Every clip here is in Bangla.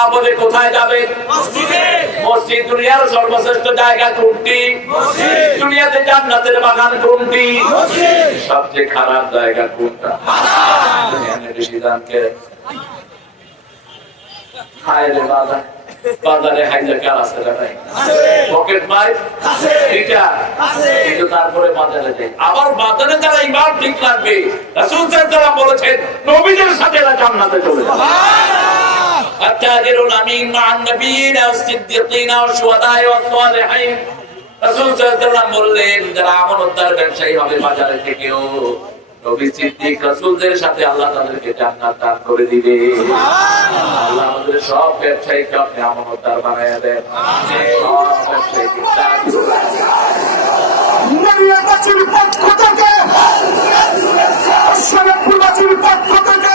না বলে কোথায় যাবে? মসজিদ দুনিয়ার সর্বশ্রেষ্ঠ জায়গা কোনটি? দুনিয়াতে জান্নাতের বাগান কোনটি? সবচেয়ে খারাপ জায়গা কোনটা? বাজারে হাইজাকার আছে না নাই? পকেট মার আছে, কিন্তু তারপরে বাজারে যাই। আবার বাজারে যারা ইমান ঠিক রাখবে, রাসূল সাল্লাল্লাহু আলাইহি বলেছেন নবীদের সাথে এরা জান্নাতে চলে যাবে। আত-তাজিরুল আমিন মা'আন নাবিয়িনা ওয়াস-সিদ্দিকিনা ওয়াশ-শুহাদা'i ওয়াস-সালিহিন। রাসূল সাল্লাল্লাহু বললেন যারা আমানতদার ব্যবসায়ী হবে বাজারে থেকেও নবী সিদ্দিক রাসূলদের সাথে আল্লাহ তাদেরকে জান্নাত দান করে দিবে। আল্লাহ আমাদের সব ব্যবসায়ীকে আপনি আমানতদার বানায়া দেন। সব ব্যবসায়ীকে নবীর পক্ষ থেকে শরীয়তুল্লাহর পক্ষ থেকে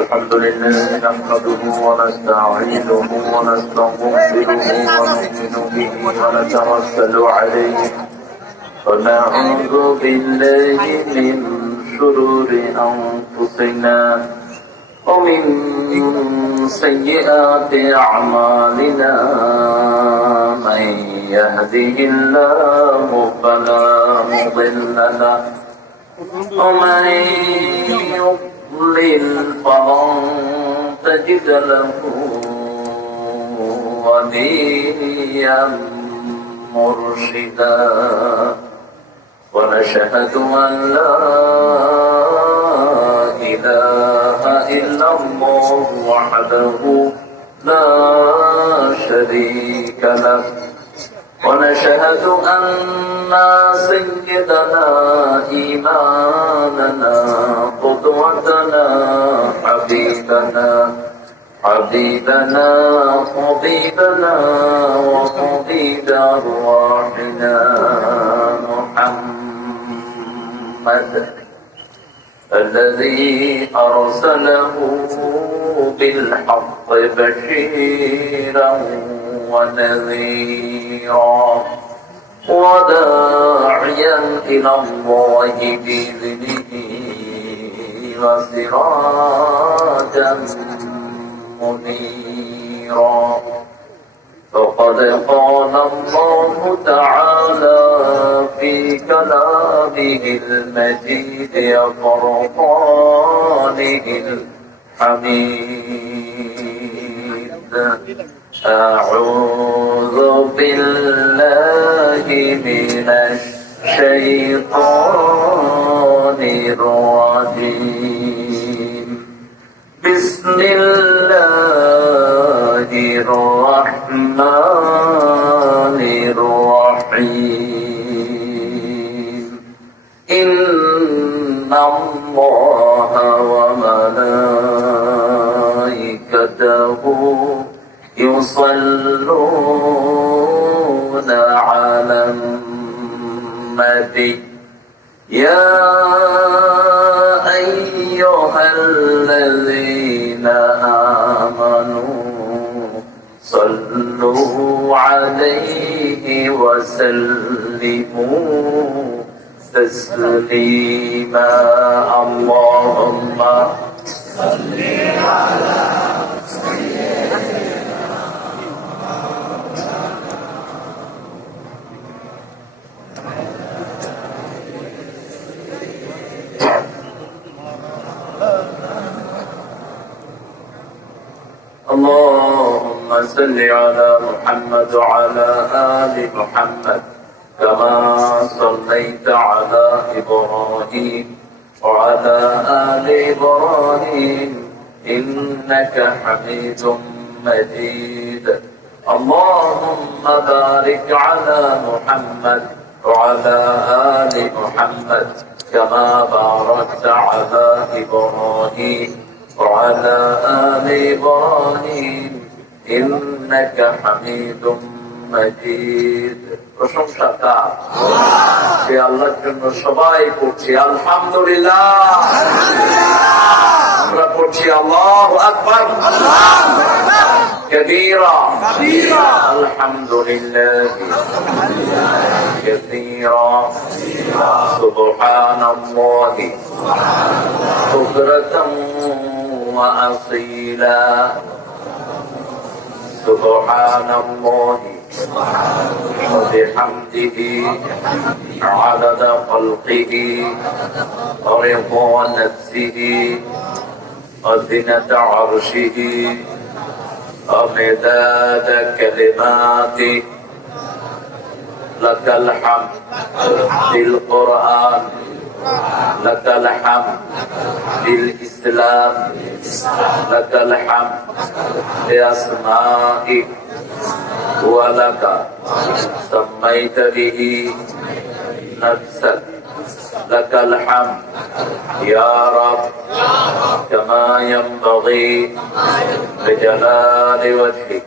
الحمد لله نحمده ونستعينه ونستغفره ونؤمن به ونتوكل عليه ونعوذ بالله من شرور أنفسنا ومن سيئات أعمالنا من يهده الله فلا مضل له ومن يضلل فلن تجد له وليا مرشدا ونشهد أن لا إله إلا الله وحده لا شريك له ونشهد أن سيدنا إمامنا قدوتنا حبيبنا طبيبنا وطبيب أرواحنا محمد الذي أرسله بالحق بشيرا ونذيرا وداعيا إلى الله بإذنه وسراجا منيرا فقد قال الله تعالى في كلامه المجيد وفرقانه الحميد أعوذ بالله من الشيطان الرجيم بسم الله الرحمن الرحيم إن الله وملائكته يصلون على النبي يا أيها الذين آمنوا صلوا عليه وسلموا تسليما اللهم صل على اللهم صل على محمد وعلى آل محمد كما صليت على إبراهيم وعلى آل إبراهيم إنك حميد مجيد بارك على محمد وعلى آل محمد كما باركت على إبراهيم وعلى آل إبراهيم إنك حميد مجيد প্রশংসা কার? সে আল্লাহর জন্য সবাই পড়ছি আলহামদুলিল্লাহ। আমরা পড়ছি আল্লাহু আকবার كبيرا الحمد لله كثيرا سبحان الله بكرة وأصيلا سبحان الله وبحمده عدد خلقه ورضا نفسه وزنة عرشه ومداد كلماته لك الحمد بالقرآن لك الحمد بالإسلام لك الحمد بأسمائك ولك سميت به نفسك لك الحمد يا رب كما ينبغي بجلال وجهك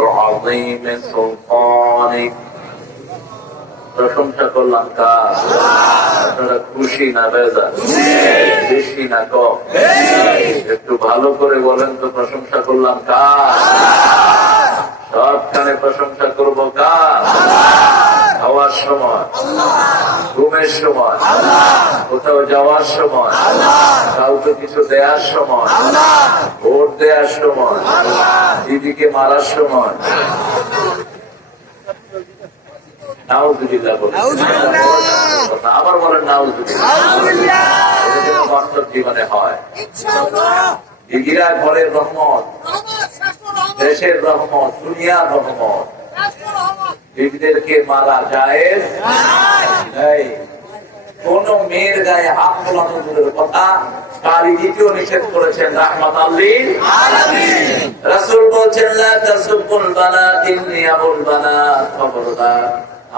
وعظيم سلطانك প্রশংসা করলাম কার? আপনারা খুশি না বেজার? বেশি না কম? একটু ভালো করে বলেন তো প্রশংসা করলাম কার? সবখানে প্রশংসা করবো কার? খাওয়ার সময়, ঘুমের সময়, কোথাও যাওয়ার সময়, কাউকে কিছু দেওয়ার সময়, ভোট দেওয়ার সময়, দিদিকে মারার সময়। নাউজুবিল্লাহ বলেন। আবার বলেন নাউজুবিল্লাহ। বাস্তব জীবনে হয়। দিদিরা ঘরের রহমত, দেশের রহমত, দুনিয়ার রহমত। দিদিদেরকে মারা যায় নাই। কোন মেয়ের গায়ে হাত তোলানো দূরের কথা, কালী দ্বিতীয় নিষেধ করেছেন রাহমাতাল লিল আলামিন। রাসূল বলেছেন লা তাসুবুল বানাত ইন্নী আবুল বানাত, খবরদার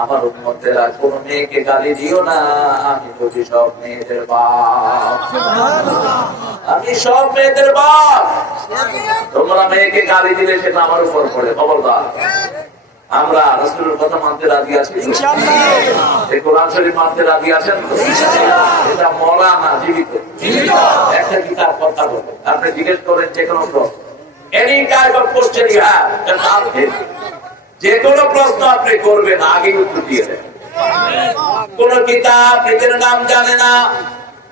আমার উম্মতেরা কোন মেয়েকে গালি দিও না, আমি বুঝি সব মেয়েদের বাপ। আমি সব মেয়েদের বাপ। তোমরা মেয়েকে গালি দিলে সেটা আমার উপর পড়ে, খবরদার। আমরা রাসূলের কথা মানতে রাজি আছি ইনশাআল্লাহ। এই কোরআন শরীফ মানতে রাজি আছেন তো ইনশাআল্লাহ। এটা মরা না, জীবিত। একটা কিতাব কথা বলবো, আপনি জিজ্ঞেস করেন যে কোনো প্রশ্ন, any type of question you have, just ask him. যে কোনো প্রশ্ন আপনি করবেন আগে উত্তর দিয়ে দেন। কোন কিতাব নিজের নাম জানে না,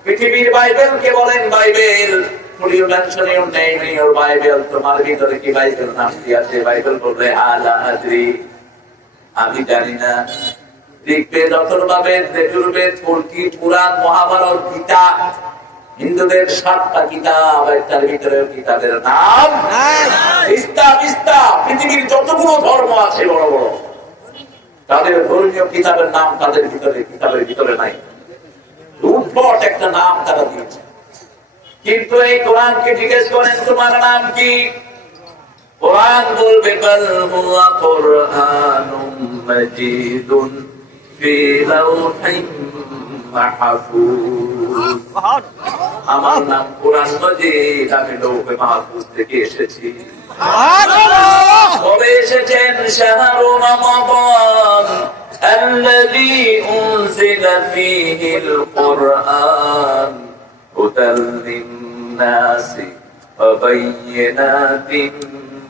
পৃথিবীর বাইবেল কে বলেন বাইবেল, পুলিও mention your name in your Bible, তোমার ভিতরে কি বাইবেল নাম কি আছে? বাইবেল বলবে আলা আদ্রি, আমি জানি না। ঋগ্বেদ, অথর্ববেদ, যজুর্বেদ, কল্কি, পুরাণ, মহাভারত, গীতা, হিন্দুদের 7টা কিতাব, একটার ভিতরে কিতাবের নাম পৃথিবীর যতগুলো ধর্ম আছে বড় বড়, তাদের ধর্মীয় কিতাবের নাম তাদের ভিতরে কিতাবের ভিতরে নাই। উদ্ভট একটা নাম তারা দিয়েছে। কিন্তু এই কোরআনকে জিজ্ঞেস করেন তোমার নাম কি? কোরআন বলবে বাল হুয়া কুরআনুম মাজিদুন ফি লাউহিন মাহফুজ। আমার নাম কোরআন মাজিদ, আমি লৌহে মাহফুজ থেকে এসেছি। কবে এসেছেন? শাহরু রমাদান আল্লাযী উনজিলা ফীহিল কুরআন হুদাল লিন-নাসি ওয়া বায়্যিনাতিন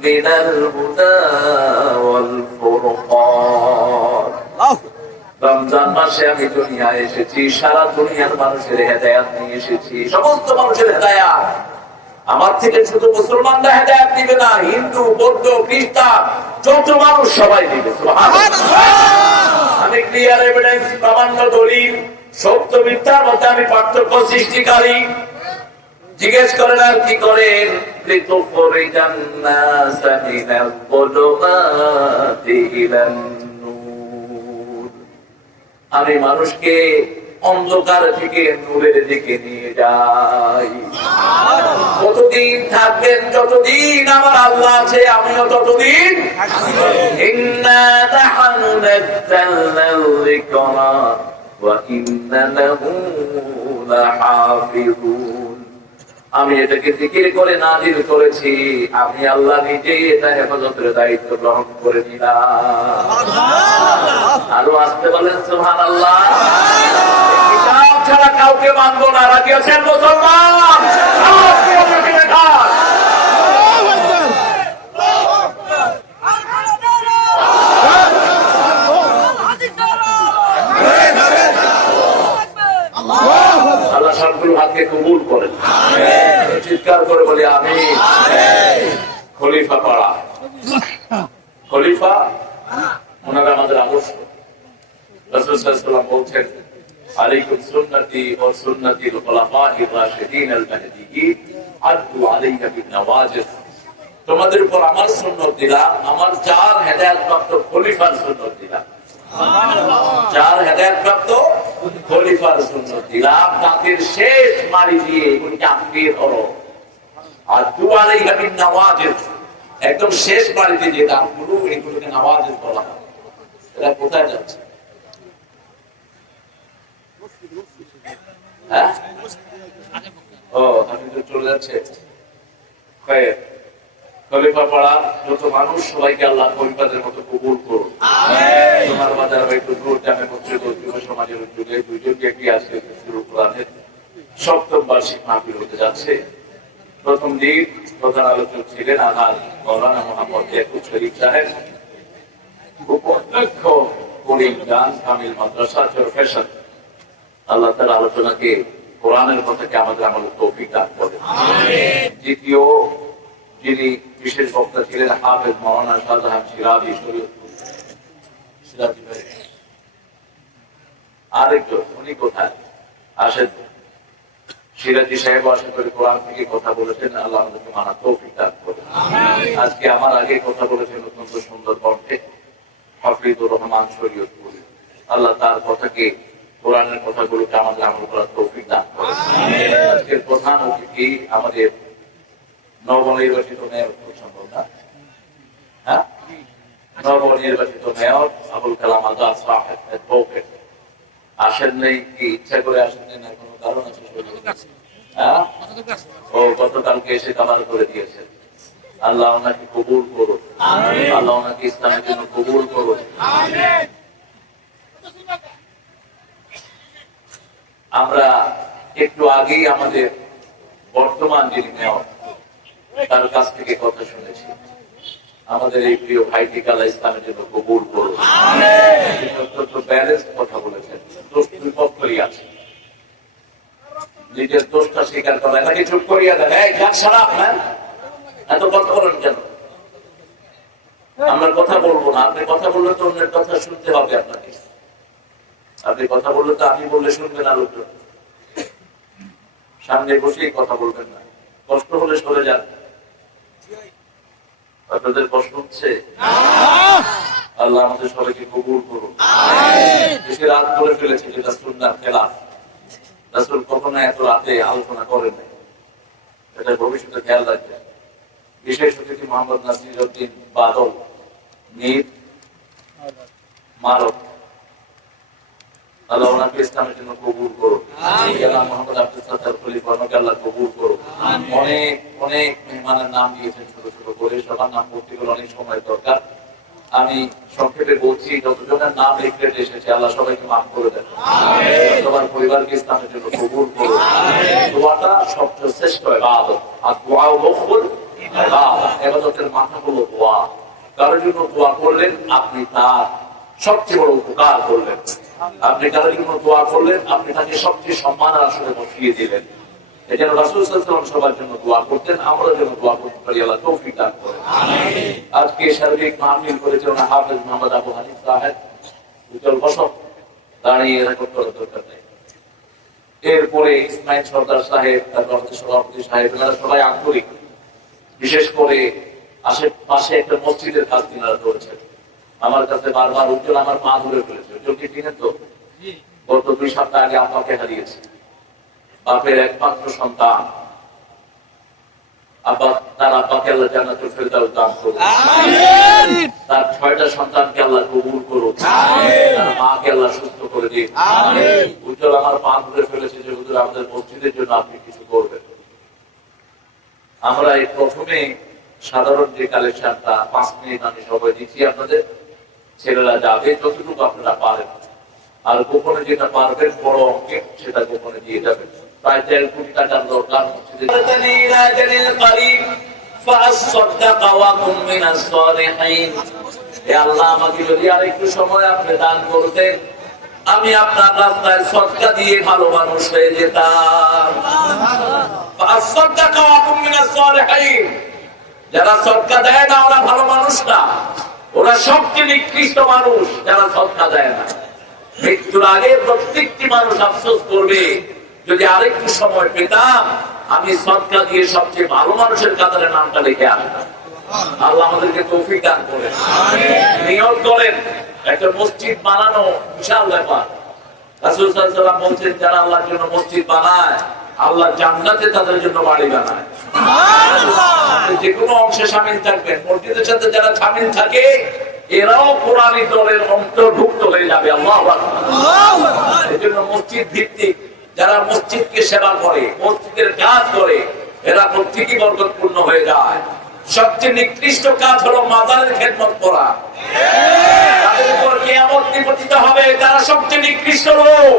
মিনাল হুদা ওয়াল ফুরকান। রমজান মাসে আমি দুনিয়ায় এসেছি, সারা দুনিয়ার মানুষের হেদায়েত নিয়ে এসেছি। সমস্ত মানুষের হেদায়েত, আমার থেকে শুধু মুসলমানরা হেদায়েত দিবে না, হিন্দু, বৌদ্ধ, খ্রিস্টান যত মানুষ সবাই দিবে। আমি ক্লিয়ার এভিডেন্স, প্রামাণ্য দলিল, সত্য মিথ্যার মধ্যে আমি পার্থক্য সৃষ্টিকারী। জিজ্ঞেস করেন আর কি করেন? লিতুখরিজান নাসা মিনাল যুলুমাতি ইলান নূর। আমি মানুষকে অন্ধকার থেকে নূরের দিকে নিয়ে যায়। কতদিন থাকবেন? যতদিন আমার আল্লাহ আছে আমিও ততদিন। ইন্না নাহনু নাযালনাল যিকরা ওয়া ইন্না লাহু লাহাফিজুন। আমি এটাকে জিকির করে নাযিল করেছি, আমি আল্লাহ নিজেই এটা হেফাজতের দায়িত্ব গ্রহণ করে নিলাম। আরো আসতে বলেন সুবহানাল্লাহ। কিতাব ছাড়া কাউকে মানবো না। রাজি আছেন মুসলমান? আল্লাহ সবগুলো হাতকে কবুল করেন। চিৎকার করে বলি আমিন। খলিফা পাড়া, খলিফা ওনারা আমাদের আদর্শ। রাসূল সাল্লাল্লাহু আলাইহি ওয়াসাল্লাম বলছেন, আলাইকুম সুন্নতি ওয়া সুন্নাতিল খুলাফাইর রাশিদিন আল মাহদিয়্যিন আদু আলাইহা বিন নওয়াজিজ। তোমাদের উপর আমার সুন্নাত দিলাম, আমার চার হেদায়েতপ্রাপ্ত খলিফার সুন্নাত দিলাম। চার হেদায়েতপ্রাপ্ত খলিফার সুন্নাত দিলাম, জাতির শেষ মারি দিয়ে এগুলিকে আঁকড়ে ধরো। আদু আলাইহা বিন নওয়াজিজ, একদম শেষ মারিতে যে দাঁতগুলো, এগুলোকে নওয়াজিজ বলা হয়। এরা কোথায় যাচ্ছে? হ্যাঁ, ও হাফিজুর চলে যাচ্ছে। খলিফা পাড়ার যত মানুষ সবাইকে আল্লাহ খলিফাদের মতো কবুল করুন। তোমার বাজার একটু দূর জামে পত্রিকা যুব সমাজের উদ্যোগে দুইজনকে একটি আজকে কোরআনের সপ্তম বার্ষিক মাহফিল হতে যাচ্ছে। প্রথম দিন প্রধান আলোচক ছিলেন আলহাজ মাওলানা মোহাম্মদ ইয়াকুব শরীফ সাহেব, উপাধ্যক্ষ করিম খান কামিল মাদ্রাসা চরফেশন। আল্লাহ তার আলোচনাকে কোরআনের কথাকে আমাদের আমলের তৌফিক দান করেন। দ্বিতীয় যিনি বিশেষ বক্তা ছিলেন হাফেজ মাওলানা শাহজাহান সিরাজি শরীয়তপুর। সিরাজি ভাই আরেকজন, উনি কোথায় আসেন? সিরাজি সাহেব আশা করি কোরআন থেকে কথা বলেছেন, আল্লাহ আমাদেরকে মানার তৌফিক দান করেন। আজকে আমার আগে কথা বলেছেন অত্যন্ত সুন্দর কণ্ঠে হাফিজুর রহমান শরীয়তপুর। আল্লাহ তার কথাকে, কোরআনের কথাগুলোকে আমাদের আমল করার তৌফিক দান করেন। আজকের প্রধান অতিথি আমাদের নবনির্বাচিত মেয়র, খুব সম্ভব না? হ্যাঁ, নবনির্বাচিত মেয়র আবুল কালাম আজাদ সাহেব অ্যাডভোকেট আসেন নাই। কি ইচ্ছা করে আসেন নাই না কোনো কারণ আছে? হ্যাঁ, ও গতকালকে এসে কামাল করে দিয়েছেন। আল্লাহ ওনাকে কবুল করুন, আল্লাহ ওনাকে ইসলামের জন্য কবুল করুন। আমরা একটু আগেই আমাদের বর্তমান যিনি মেয়র তার কাছ থেকে কথা শুনেছি। আমাদের এই প্রিয় ভাইটি আল্লাহ ইসলামের জন্য কবুল করুন। অত্যন্ত ব্যালেন্স কথা বলেছেন। দোষ দুই পক্ষই আছে, নিজের দোষটা স্বীকার করা, নাকি চুপ করিয়া দেন। এই যাক সারা আপনার এত কথা বলেন কেন? আমরা কথা বলবো না। আপনি কথা বললে তো অন্যের কথা শুনতে হবে আপনাকে। আপনি কথা বললে তো আমি বললে শুনবেন না লোকজন। সামনে বসেই কথা বলবেন না। কষ্ট হলে সরে যান। আপনাদের কষ্ট হচ্ছে? আল্লাহ আমাদের সবাইকে কবুল করুন। বেশি রাত করে ফেলেছে, যেটা সুন্নাহর খেলাফ। রাসূল কখনো এত রাতে আলোচনা করেন না। এটা ভবিষ্যতে খেয়াল রাখবেন। বিশেষ অতিথি মোহাম্মদ নাসিরউদ্দিন বাদল মীর মারক, আল্লাহ ওনাকে ইসলামের জন্য কবুল করুন। মোহাম্মদ আব্দুল সাত্তার খলিফা, ওনাকে আল্লাহ কবুল করুন। অনেক অনেক মেহমানের নাম দিয়েছেন ছোট ছোট করে, সবার নাম করতে গেলে অনেক সময় দরকার। আমি সংক্ষেপে বলছি, যতজনের নাম লিখলেট এসেছে আল্লাহ সবাইকে মাফ করে দেন। সবার পরিবারকে ইসলামের জন্য কবুল করুন। দোয়াটা সবচেয়ে শ্রেষ্ঠ ইবাদত, আর দোয়া মকবুল ইবাদত। ইবাদতের মাথা হলো দোয়া। কারোর জন্য দোয়া করলেন, আপনি তার সবচেয়ে বড় উপকার করলেন। আপনি কারোর জন্য দোয়া করলেন, আপনি তাকে সবচেয়ে সম্মানের আসলে বসিয়ে দিলেন। এই জন্য রাসূল সাল্লাল্লাহু আলাইহি ওয়াসাল্লাম সবার জন্য দোয়া করতেন, আমরা যেন দোয়া করতে পারি। আল্লাহ তৌফিক দান করেন। আজকে সার্বিক মাহফিল করেছেন হাফেজ মোহাম্মদ আবু হানিফ সাহেব। উজ্জ্বল বসক, দাঁড়িয়ে রেকর্ড করার দরকার নেই। এরপরে ইসমাইল সর্দার সাহেব, তারপর সভাপতি সাহেব, এনারা সবাই আন্তরিক। বিশেষ করে আশেপাশে একটা মসজিদের কাজ তিনারা করেছেন। আমার কাছে বারবার উজ্জ্বল আমার পা ধরে ফেলেছে। উজ্জ্বলকে চিনেন তো? গত 2 সপ্তাহ আগে আব্বাকে হারিয়েছে। বাপের একমাত্র সন্তান আব্বা, তার আব্বাকে আল্লাহ জান্নাতুল ফেরদাউস দান করুন, তার 6টা সন্তানকে আল্লাহ কবুল করুন, তার মাকে আল্লাহ সুস্থ করে দিন। উজ্জ্বল আমার পা ধরে ফেলেছে যে হুজুর আমাদের মসজিদের জন্য আপনি কিছু করবেন। আমরা এই প্রথমে সাধারণ যে কালেকশনটা 5 মিনিট আমি সবাই দিচ্ছি আপনাদের, ছেলেরা যাবে যতটুকু আপনারা পারেন, আর গোপনে যেটা পারবেন বড় অঙ্কে সেটা গোপনে দিয়ে যাবেন। প্রায় 1.5 কোটি টাকার দরকার মসজিদে। আল্লাহ আমাকে যদি আর একটু সময় আপনি দান করতেন, আমি আপনার রাস্তায় সদকা দিয়ে ভালো মানুষ হয়ে যেতাম। যারা সদকা দেয় না ওরা ভালো মানুষ না, ওরা সবচেয়ে নিকৃষ্ট মানুষ যারা সদকা দেয় না। মৃত্যুর আগে প্রত্যেকটি মানুষ আফসোস করবে, যদি আরেকটু সময় পেতাম আমি সদকা দিয়ে সবচেয়ে ভালো মানুষের কাতারে নামটা লিখে আসতাম। আল্লাহ আমাদেরকে তৌফিক দান করেন। নিয়ত করেন, একটা মসজিদ বানানো বিশাল ব্যাপার। রাসূল সাল্লাল্লাহু আলাইহি ওয়াসাল্লাম বলছেন, যারা আল্লাহর জন্য মসজিদ বানায় আল্লাহ জান্নাতে তাদের জন্য বাড়ি বানায়। যে কোনো অংশে শামিল থাকবেন, মসজিদের সাথে যারা শামিল থাকে এরাও কোরআনী দলের অন্তর্ভুক্ত হয়ে যাবে। আল্লাহু আকবার। এজন্য মসজিদ ভিত্তিক যারা মসজিদকে সেবা করে, মসজিদের কাজ করে, এরা প্রত্যেকই বরকতপূর্ণ হয়ে যায়। সবচেয়ে নিকৃষ্ট কাজ হলো মাজারের খেদমত করা। তাদের উপর কিয়ামত নিপতিত হবে, তারা সবচেয়ে নিকৃষ্ট লোক।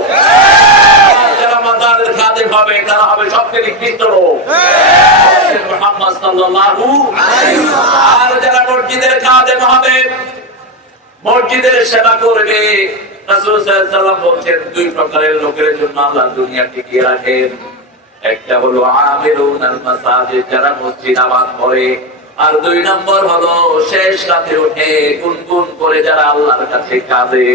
যারা মাজারের খাদেম হবে তারা হবে সবচেয়ে নিকৃষ্ট লোক। মুহাম্মদ সাল্লাল্লাহু আলাইহি ওয়াসাল্লাম। আর যারা মসজিদের খাদেম হবে, মসজিদের সেবা করবে, রাসূল সাল্লাল্লাহু আলাইহি ওয়াসাল্লাম বলেন 2 প্রকারের লোকের জন্য আল্লাহ দুনিয়া টিকিয়ে রাখেন। একটা হলো আমিরুন আল মাসাজিদ, যারা মসজিদ আবাদ করে, আর 2 নম্বর হলো শেষ রাতে উঠে গুনগুন করে যারা আল্লাহর কাছে কাঁদে।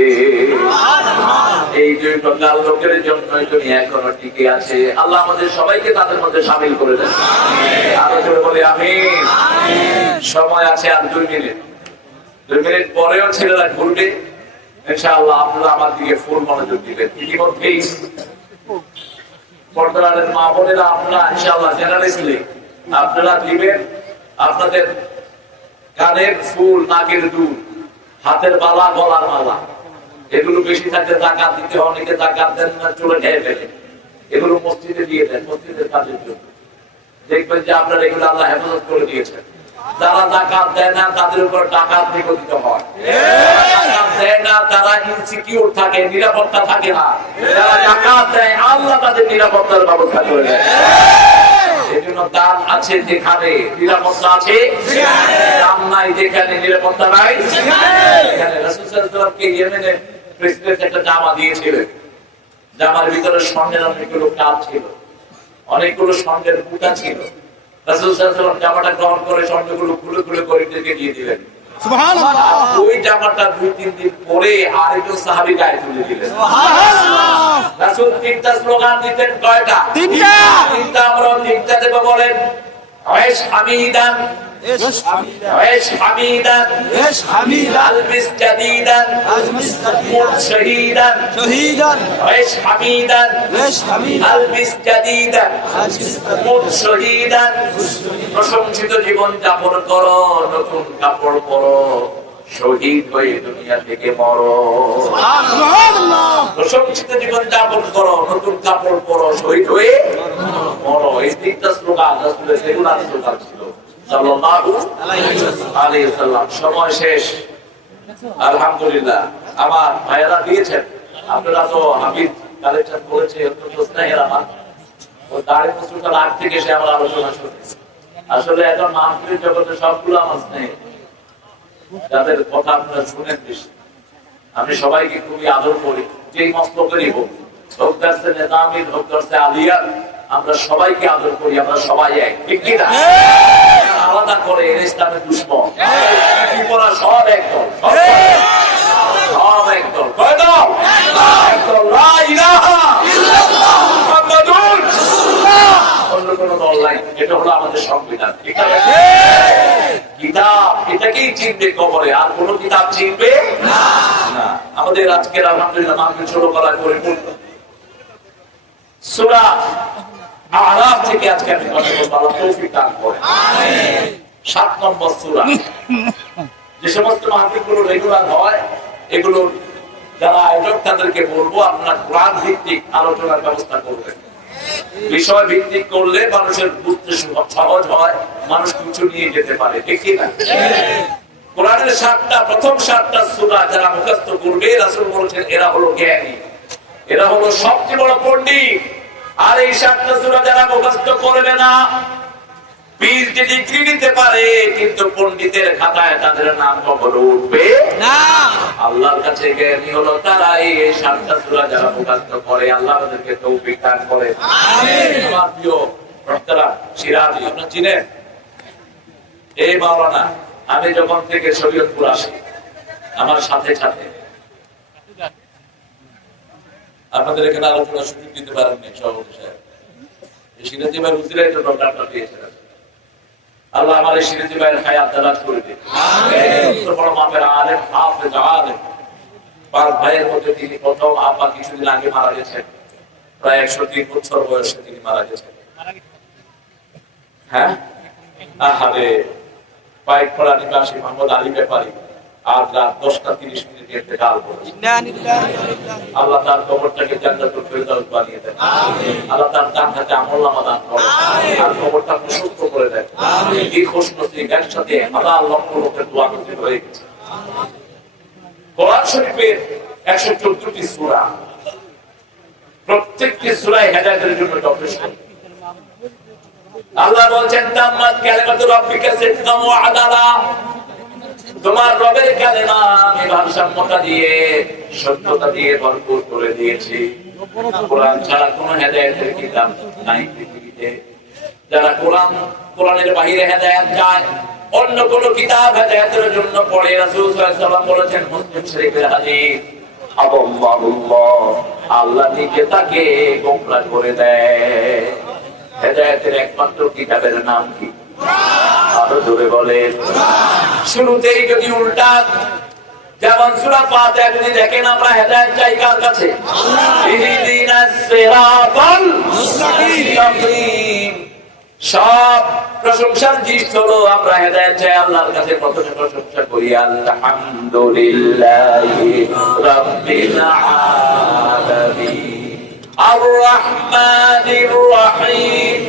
এই 2 প্রকার লোকের জন্যই দুনিয়া এখনো টিকে আছে। আল্লাহ আমাদের সবাইকে তাদের মধ্যে শামিল করে দেন। আরো জোরে বলি আমিন। সময় আছে আর 2 মিনিট। 2 মিনিট পরেও ছেলেরা ঘুরবে ইনশাআল্লাহ। আপনারা আমার দিকে ফুল মনোযোগ দিবেন। ইতিমধ্যেই পর্দারের মা বোনেরা আপনারা ইনশাআল্লাহ জেনারেলি আপনারা দিবেন আপনাদের কানের ফুল, নাকের দুল, হাতের বালা, গলার মালা, এগুলো বেশি থাকলে যাকাত দিতে হয়। অনেকে যাকাত দেন না, চলে খেয়ে ফেলে। এগুলো মসজিদে দিয়ে দেন, মসজিদের কাজের জন্য। দেখবেন যে আপনারা এগুলো আল্লাহ হেফাজত করে দিয়েছেন। যারা যাকাত দেয় না তাদের উপর ডাকাত নিপতিত হয়। যাকাত দেয় না তারা ইনসিকিউর থাকে, নিরাপত্তা থাকে না। যারা যাকাত দেয় আল্লাহ তাদের নিরাপত্তার ব্যবস্থা করে দেয়। এজন্য দান আছে যেখানে নিরাপত্তা আছে, দান নাই যেখানে নিরাপত্তা নাই। এখানে রাসূল সাল্লাল্লাহু আলাইহি ওয়াসাল্লামকে ইয়েমেনের প্রেসিডেন্ট একটা জামা দিয়েছিলেন। জামার ভিতরে স্বর্ণের অনেকগুলো কাজ ছিল, অনেকগুলো স্বর্ণের বুটা ছিল। রাসূল সাল্লাল্লাহু আলাইহি ওয়াসাল্লাম জামাটা গ্রহণ করে স্বর্ণগুলো খুলে খুলে গরিবদেরকে দিয়ে দিলেন। সুবহানাল্লাহ। ওই জামাটা 2-3 দিন পরে আরেকজন সাহাবী গায়ে তুলে দিলেন। সুবহানাল্লাহ। রাসূল 3টা স্লোগান দিতেন। কয়টা? 3টা। আমরা 3টা দেব বলেন। আয়েশ হামিদান, ايش حميدا، আয়েশ হামিদান, ايش حميدا، আলবিস জাদিদান, ألبس মুত শহীদান, شهيدا، আয়েশ হামিদান, ايش حميدا، আলবিস জাদিদান, ألبس মুত শহীদান। প্রশংসিত জীবন যাপন করো, নতুন কাপড় পরো, শহীদ হয়ে দুনিয়া থেকে মরো। سبحان الله، প্রশংসিত জীবন যাপন করো, নতুন কাপড় পরো, শহীদ হয়ে মরো। এই 3টা স্লোগান রাসূলের রেগুলার স্লোগান ছিল সাল্লাল্লাহু আলাইহি ওয়াসাল্লাম। সময় শেষ। আলহামদুলিল্লাহ আমার ভাইয়েরা দিয়েছেন। আপনারা তো হাবিব কালেকশন করেছে, অত্যন্ত স্নেহের আমার। ও দাঁড়িয়ে মুসুটার আগ থেকে সে আমার আলোচনা শুনে। আসলে এখন মাহফিলের জগতে সবগুলো আমার স্নেহ, যাদের কথা আপনারা শুনেন বেশি। আমি সবাইকে খুবই আদর করি, যেই মস্তকেরই হোক, হোক দর্শে নেজামির, হোক দর্শে আলিয়া, আমরা সবাইকে আদর করি। আমরা সবাই এক, ঠিক কি না? আলাদা করে ইসলামের দুশমন কি করা, সব একদল, সব একদল। কয় দল? একদল। লা ইলাহা ইল্লাল্লাহ মুহাম্মাদুর রাসূলুল্লাহ। অন্য কোন দল নাই। এটা হলো আমাদের সংবিধান। কিতাব, এটাকেই চিনবে কবরে, আর কোন কিতাব চিনবে না। আমাদের আজকের আলহামদুলিল্লাহ মাহফিল শুরু করার পরে সূরা আরাফ থেকে আজকে আমি কথা বলবো, আল্লাহ তৌফিক দান করেন। 7 নম্বর সূরা। যে সমস্ত মাহফিলগুলো রেগুলার হয়, এগুলো যারা আয়োজক তাদেরকে বলবো আপনার কোরআন ভিত্তিক আলোচনার ব্যবস্থা করবেন। বিষয় ভিত্তিক করলে মানুষের বুঝতে সহজ হয়, মানুষ কিছু নিয়ে যেতে পারে, ঠিক না? কোরআনের 7টা প্রথম 7টা সূরা যারা মুখস্থ করবে, রাসূল বলেছেন এরা হলো জ্ঞানী, এরা হলো সবচেয়ে বড় পণ্ডিত। আর এই 7টা সূরা যারা মুখস্থ করবে না, পিএইচডি ডিগ্রি নিতে পারে, কিন্তু পণ্ডিতের খাতায় তাদের নাম কখনো উঠবে না। আল্লাহর কাছে জ্ঞানী হলো তারা এই 7টা সূরা যারা মুখস্থ করে। আল্লাহ তাদেরকে তৌফিক দান করে, আমিন। আমার প্রিয় ভক্তরা, সিরাজি আপনারা চিনেন? এই মাওলানা, আমি যখন থেকে শরীয়তপুর আসি, আমার সাথে সাথে আপনাদের এখানে আলোচনা সুযোগ দিতে পারেননি সভাপতি সাহেব, এই সিরাজি ভাই উজিরাই তো দরকারটা দিয়েছিলেন। আল্লাহ আমার এই সিরাজি ভাইয়ের হায়াত দারাজ করে দিন, আমিন। বড় মাপের আলেম, হাফেজ আলেম, 5 ভাইয়ের মধ্যে তিনি প্রথম। আব্বা কিছুদিন আগে মারা গেছেন, প্রায় 103 বছর বয়সে তিনি মারা গেছেন। হ্যাঁ, আহারে, পাইক পড়া নিবাসী মোহাম্মদ আলী ব্যাপারী আজ রাত 10:30 ইন্তেকাল করেছেন। আল্লাহ তার কবরটাকে জান্নাতুল ফেরদাউস বানিয়ে দেন, আমিন। আল্লাহ তার ডান হাতে আমলনামা দান করেন, আমিন। আর কবরটা প্রশস্ত করে দেন, আমিন। এই খুশনসিব একসাথে হাজার লক্ষ লোকের দোয়া কবুল হয়ে গেছে। কোরআন শরীফের 114টি সূরা, প্রত্যেকটি সূরায় হেদায়েতের জন্য যথেষ্ট। আল্লাহ বলেন তাম্মাত কালিমাতু রাব্বিকা সিদকাম ওয়া আদালা, তোমার রবের কালেমা আমি ভারসাম্যতা দিয়ে, সত্যতা দিয়ে ভরপুর করে দিয়েছি। কোরআন ছাড়া কোন হেদায়েতের কিতাব নাই পৃথিবীতে। যারা কোরআনের বাইরে হেদায়েত চায়, অন্য কোন কিতাব হেদায়েতের জন্য পড়ে, রাসূল সাল্লাল্লাহু আলাইহি ওয়াসাল্লাম বলেছেন, মুসলিম শরীফের হাদিস, আল্লাহ আল্লাহ নিজে তাকে গোমরাহ করে দেয়। হেদায়েতের একমাত্র কিতাবের নাম কি? আরো জোরে বলেন। শুরুতেই যদি উল্টা, যেমন সূরা ফাতিহা যদি দেখেন, আমরা হেদায়েত চাই কার কাছে? ইহদিনাস সিরাতাল মুস্তাকিম। সব প্রশংসার জিনিস হলো আমরা হেদায়েত চাই আল্লাহর কাছে। প্রথমে প্রশংসা করি আলহামদুলিল্লাহি রাব্বিল আলামিন আর রহমানির রহিম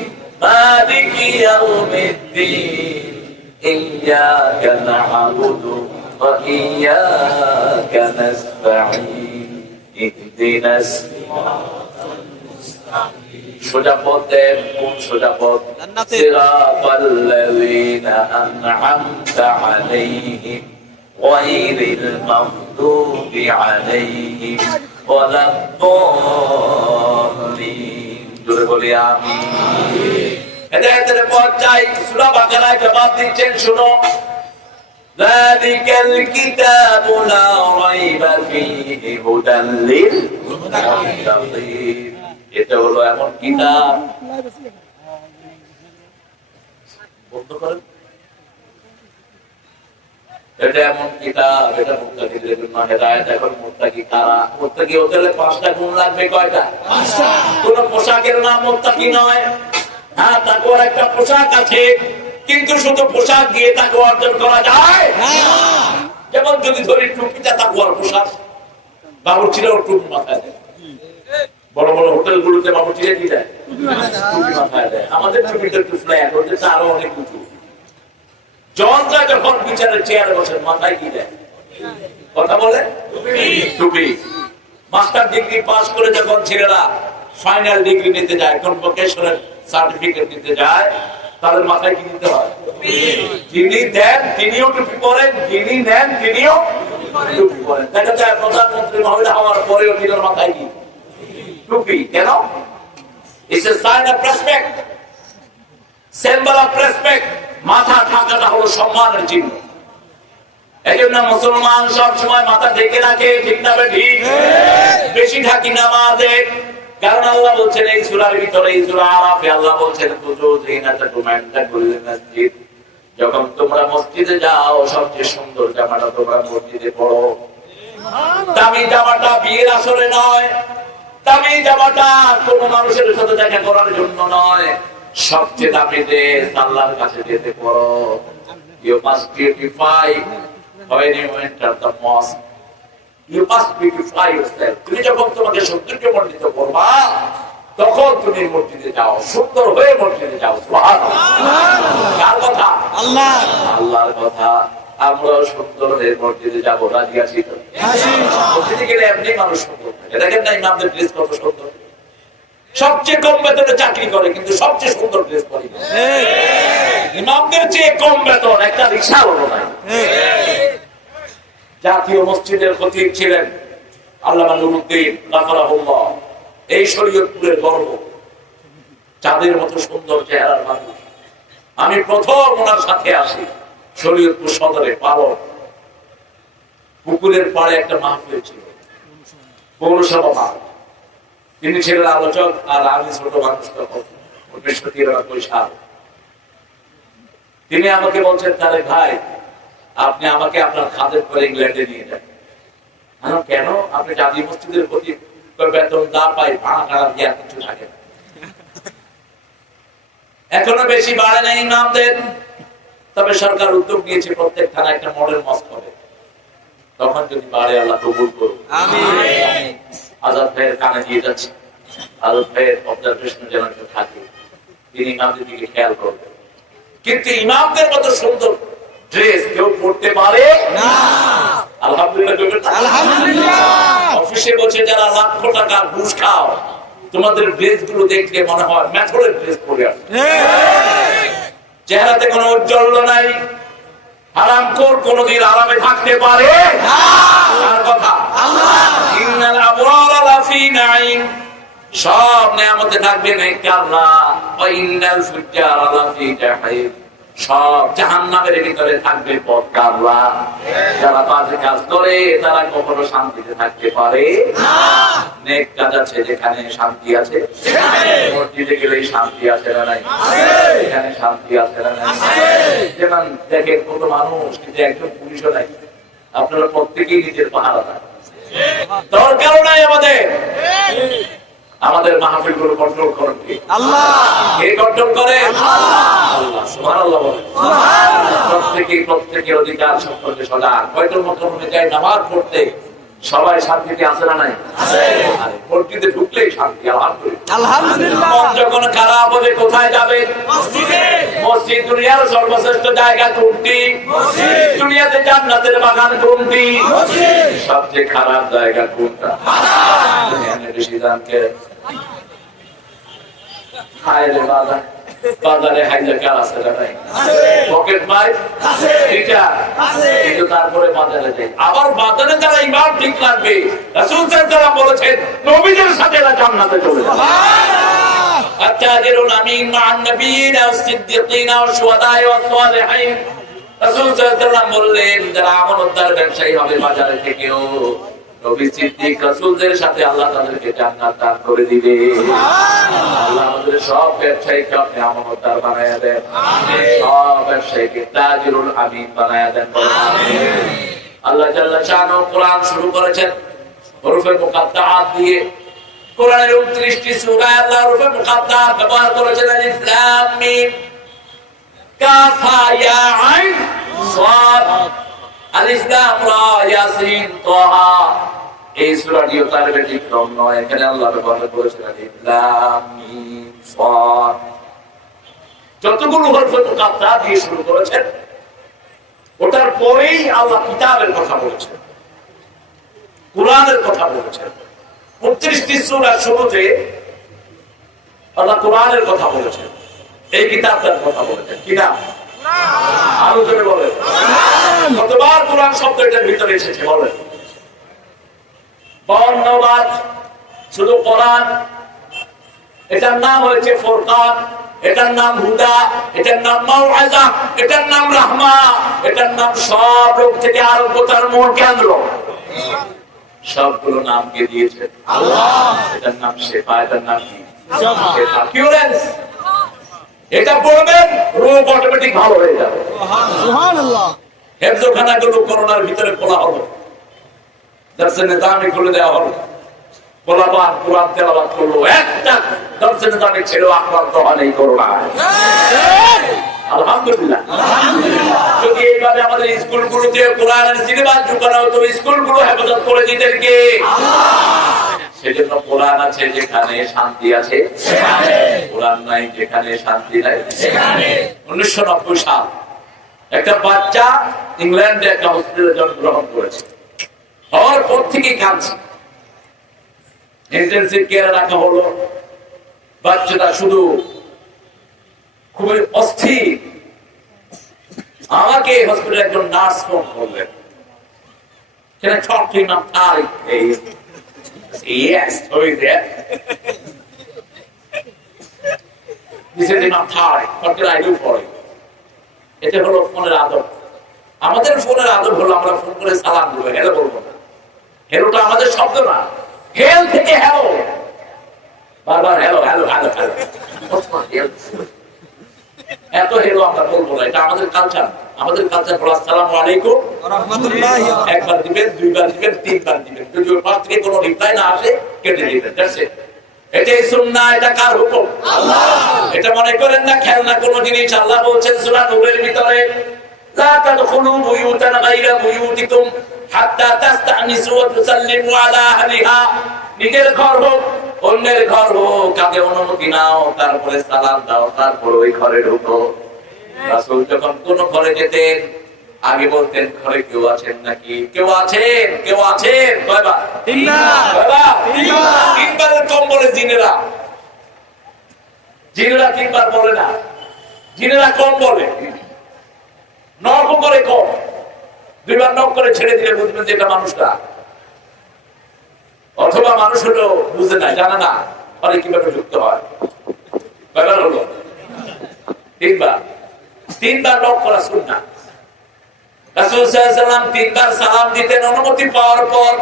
মালিকি ইয়াউমিদ্দিন ইয়্যাকা না'বুদু ওয়া ইয়্যাকা নাস্তাঈন ইহদিনাস সিরাতাল মুস্তাকিম। সোজা পথ দেন, কোন সোজা পথ? সিরাতাল্লাযীনা আন'আমতা আলাইহিম গায়রিল মাগদুবি আলাইহিম ওয়ালাদ-দাল্লিন। জোরে বলি আমিন। হেদায়েতের পথ চাই। সূরা বাকারায় জবাব দিচ্ছেন, শুনো, যালিকাল কিতাবু লা রাইবা ফীহি হুদাল লিল মুত্তাকিন। এটা হলো এমন কিতাব, বন্ধ করেন, এটা এমন কিতাব, এটা মুত্তাকিদের জন্য হেদায়েত। এখন মুত্তাকি কারা? মুত্তাকি হতে হলে 5টা গুণ লাগবে। কয়টা? 5টা। কোন পোশাকের নাম মুত্তাকি নয়। হ্যাঁ, তাকওয়ার একটা পোশাক আছে, কিন্তু শুধু পোশাক দিয়ে তাকওয়া অর্জন করা যায় না। যেমন যদি ধরি টুপিটা তাকওয়ার পোশাক, বাবুর্চিরাও টুপি মাথায় দেয়, বড় বড় হোটেল গুলোতে বাবুর্চিরা কি দেয়? টুপি মাথায় দেয়। আমাদের টুপিটা একটু ফ্ল্যাট, ওদের তো আরো অনেক উঁচু। জনরা যখন বিচারের চেয়ারে বসে, মাথায় কি দেয়? কথা বলে টুপি। মাস্টার ডিগ্রি পাস করে যখন ছেলেরা ফাইনাল ডিগ্রি নিতে যায়, কনভোকেশনের সার্টিফিকেট নিতে যায়, তাদের মাথায় কি দিতে হয়? যিনি দেন তিনিও টুপি পরেন, যিনি নেন তিনিও টুপি পরেন। দেখা যায় প্রধানমন্ত্রী মহিলা হওয়ার পরেও তিনার মাথায় কি? টুপি। কেন? It's a sign of respect, symbol of respect. মাথা ঢাকাটা হলো সম্মানের চিহ্ন। এই জন্য মুসলমান সব সময় মাথা ঢেকে রাখে, ঠিক না ঠিক? বেশি ঢাকি নামাজে। কারণ আল্লাহ বলছেন এই সূরার ভিতরে, এই সূরা আরাফে আল্লাহ বলছেন, তুজু যিনাতাকুম ইনদা কুল্লি মসজিদ যখন তোমরা মসজিদে যাও সবচেয়ে সুন্দর জামাটা তোমরা মসজিদে পড়ো। দামি জামাটা বিয়ের আসরে নয়, দামি জামাটা কোন মানুষের সাথে দেখা করার জন্য নয়, সবচেয়ে দামি ড্রেস আল্লাহর কাছে যেতে পড়ো। You must beautify when you enter the mosque. You must beautify yourself. তুমি যখন তোমাকে সৌন্দর্যমণ্ডিত করবা তখন তুমি মসজিদে যাও, সুন্দর হয়ে মসজিদে যাও। সুবহানাল্লাহ। কার কথা? আল্লাহ, আল্লাহর কথা। আমরা সুন্দর হয়ে মসজিদে যাবো, রাজি আছি তো? মসজিদে গেলে এমনি মানুষ সুন্দর থাকে। দেখেন না ইমামদের ড্রেস কত সুন্দর, সবচেয়ে কম বেতনে চাকরি করে কিন্তু সবচেয়ে সুন্দর ড্রেস পরে। ইমামদের চেয়ে কম বেতন একটা রিক্সা হলো না। জাতীয় মসজিদের খতিব ছিলেন আল্লামা নুরুদ্দিন গাফরাহুল্লাহ, এই শরীয়তপুরের গর্ব, চাঁদের মতো সুন্দর চেহারার মানুষ। আমি প্রথম ওনার সাথে আসি শরীয়তপুর সদরে পালন পুকুরের পাড়ে একটা মাহফিল ছিল, পৌরসভা মাঠ। তিনি ছিলেন আলোচক আর আমি ছোট মানুষ তখন 1993 সাল। তিনি আমাকে বলছেন, তাহলে ভাই আপনি আমাকে আপনার খাদের করে ইংল্যান্ডে নিয়ে যান। কেন? আপনি জাতীয় মসজিদের প্রতি বেতন যা পাই ভাড়া টাড়া দিয়ে আর কিছু থাকে না। এখনো বেশি বাড়ে নাই ইমামদের, তবে সরকার উদ্যোগ নিয়েছে প্রত্যেক থানায় একটা মডেল মস্ক হবে। তখন যদি বাড়ে আল্লাহ কবুল করুন। আমিন। আজাদ ভাইয়ের কানে দিয়ে যাচ্ছে, আজাদ ভাইয়ের অবজারভেশন যেন থাকে, তিনি ইমামদের দিকে খেয়াল করবেন। কিন্তু ইমামদের মতো সুন্দর ড্রেস কেউ পড়তে পারে না। আলহামদুলিল্লাহ, আলহামদুলিল্লাহ। অফিসে বসে যারা লাখ টাকা ঘুষ খাও, তোমাদের ড্রেস গুলো দেখলে মনে হয় মেথডের ড্রেস পরে আছে, চেহারাতে কোনো ঔজ্জ্বল্য নাই। হারামখোর কোনদিন আরামে থাকতে পারে না। কার কথা? আল্লাহ। ইন্নাল আবরারা লাফি নাঈম, সব নিয়ামতে থাকবে নেককাররা, ওয়া ইন্নাল ফুজ্জারা লাফি জাহিম, সব জাহান্নামের ভিতরে থাকবে বদকাররা। যারা বাজে কাজ করে তারা কখনো শান্তিতে থাকতে পারে না। নেক কাজ আছে যেখানে শান্তি আছে, মসজিদে গেলেই শান্তি আছে না নাই? এখানে শান্তি আছে না নাই? যেমন দেখেন কত মানুষ কিন্তু একজন পুলিশও নাই। আপনারা প্রত্যেকেই নিজের পাহারা দেন, দরকারও নাই আমাদের। আমাদের মাহফিল গুলো কন্ট্রোল করেন কে? আল্লাহ। কে কন্ট্রোল করে? আল্লাহ। সুবহানাল্লাহ বলেন। প্রত্যেকের অধিকার সম্পর্কে সজাগ। কয়টার মতো মনে যায় নামাজ পড়তে সবাই শান্তিতে আছে না নাই? আছে। মসজিদে ঢুকলেই শান্তি। আলহামদুলিল্লাহ, আলহামদুলিল্লাহ। মন যখন খারাপ হবে কোথায় যাবে? মসজিদে। মসজিদ দুনিয়ার সর্বশ্রেষ্ঠ জায়গা কোনটি? মসজিদ। দুনিয়াতে জান্নাতের বাগান কোনটি? মসজিদ। সবচেয়ে খারাপ জায়গা কোনটা? দুনিয়াতে বেশি দাম কে? হায়রে বাজার, বাজারে হাইজাকার আছে না নাই? পকেট মার আছে, টিচার আছে, কিন্তু তারপরে বাজারে যাই। আবার বাজারে যারা ইমান ঠিক রাখবে, রাসূল সাল্লাল্লাহু আলাইহি বলেছেন নবীদের সাথে এরা জান্নাতে চলে যাবে। সুবহানাল্লাহ। আতাজিরুন আমিন মা'আন নাবিয়িনা ওয়াস-সিদ্দিকিনা ওয়াশ-শুহাদা'i ওয়াস-সালিহিন। রাসূল সাল্লাল্লাহু আলাইহি বললেন যারা আমানতদার ব্যবসায়ী হবে বাজারে থেকেও, নবী সিদ্দিক রাসূলদের সাথে আল্লাহ তাদেরকে জান্নাত দান করে দিবে। সুবহানাল্লাহ। আল্লাহ আমাদের সব ব্যবসায়ীকে আপনি আমানতদার বানায়া দেন। আমিন। সব ব্যবসায়ীকে তাজিরুল আমিন বানায়া দেন। আমিন। আল্লাহ জাল্লা শানু কোরআন শুরু করেছেন হরফে মুকাত্তাআত দিয়ে। কোরআনের 29টি সূরায় আল্লাহ হরফে মুকাত্তাআত ব্যবহার করেছেন। আলিফ লাম মিম কাফ হা ইয়া আইন সাদ, আলিফ লাম রা ইয়াসিন তাহা। এই সূরাটিও তার ব্যতিক্রম নয়, এখানে আল্লাহ ব্যবহার করেছেন আলিফ লাম মিম সাদ। যতগুলো হরফে মুকাত্তাআত দিয়ে শুরু করেছেন ওটার পরেই আল্লাহ কিতাবের কথা বলেছেন, কোরআনের কথা বলেছেন। 29টি সূরার শুরুতে আল্লাহ কোরআনের কথা বলেছেন, এই কিতাবটার কথা বলেছেন। কি নাম? আরো জোরে বলেন। কতবার কোরআন শব্দ এটার ভিতরে এসেছে বলেন? 52 বার। শুধু কোরআন, এটার নাম হয়েছে ফুরকান, এটার নাম হুদা, এটার নাম মাউইজা, এটার নাম রাহমা, এটার নাম সব রোগ থেকে আরোগ্যতার মূল কেন্দ্র। সবগুলো নাম কে দিয়েছেন? আল্লাহ। এটার নাম শেফা, এটার নাম কি? শেফা, কিউরেন্স। এটা পড়বেন, রোগ অটোমেটিক ভালো হয়ে যাবে। সুবহানাল্লাহ। হেফজখানাগুলো করোনার ভিতরে খোলা হলো, দর্শে নিজামে খুলে দেওয়া হলো, কোলাবান কোরআন তেলাওয়াত করলো, একটা দর্শে নিজামে ছেলেও আক্রান্ত হয়নি করোনায়। আলহামদুলিল্লাহ। যদি এইভাবে আমাদের স্কুলগুলোতে কোরআনের সিলেবাস ঢুকানো হতো, স্কুলগুলো হেফাজত করে দিতেন কে? সেজন্য কোরআন আছে যেখানে শান্তি আছে সেখানে, কোরআন নাই যেখানে শান্তি নাই সেখানে। 1990 সাল একটা বাচ্চা ইংল্যান্ডে একটা হসপিটালে জন্মগ্রহণ করেছে, হওয়ার পর থেকে কাঁদছে, ইন্টেনসিভ কেয়ারে রাখা হলো। বাচ্চাটা শুধু খুবই অস্থির। আমাকে হসপিটালে একজন নার্স ফোন করলেন, Can I talk to him in Thai, please? Yes, who is there? He said in Thai, what can I do for you? এটা হলো ফোনের আদব। আমাদের ফোনের আদব হলো আমরা ফোন করে সালাম দেবো, হেলো বলবো না। হেলোটা আমাদের শব্দ না, হেল থেকে হ্যালো, বারবার হ্যালো হ্যালো হ্যালো হ্যালো, এত হেলো আমরা বলবো না, এটা আমাদের কালচার। আমাদের কালচার হলো আসসালামু আলাইকুম ওয়া রাহমাতুল্লাহি ওয়া বারাকাতুহু। একবার দিবেন, দুইবার দিবেন, তিনবার দিবেন, যদি ওর পাশ থেকে কোনো রিপ্লাই না আসে কেটে দিবেন। That's it. এটাই সুন্নাহ। এটা কার হুকুম? আল্লাহ। এটা মনে করেন না খেলনা কোনো জিনিস। আল্লাহ বলছেন সূরা নূরের ভিতরে, লা তাদখুলু বুয়ুতান গায়রা বুয়ুতিকুম হাত্তা তাস্তানিসু ওয়া তুসাল্লিমু আলা আহলিহা। নিজের ঘর হোক অন্যের ঘর হোক, আগে অনুমতি নাও, তারপরে সালাম দাও, তারপর ওই ঘরে ঢুকো। রাসূল যখন কোন ঘরে যেতেন আগে বলতেন, ঘরে কেউ আছেন নাকি? কেউ আছেন? কেউ আছেন? কয়বার? কয়বার? তিনবারের কম বলে জিনেরা। জিনেরা তিনবার বলে না, জিনেরা কম বলে, নক করে কম। দুইবার নক করে ছেড়ে দিলে বুঝবেন যে এটা মানুষটা, অথবা মানুষ হলো বুঝে না, জানে না ঘরে কিভাবে ঢুকতে হয়। কয়বার হলো? তিনবার। তিনবার নক করা সুন্নাহ। রাসূল সাল্লাল্লাহু আলাইহি ওয়াসাল্লাম তিনবার সালাম দিতেন অনুমতি পাওয়ার পর।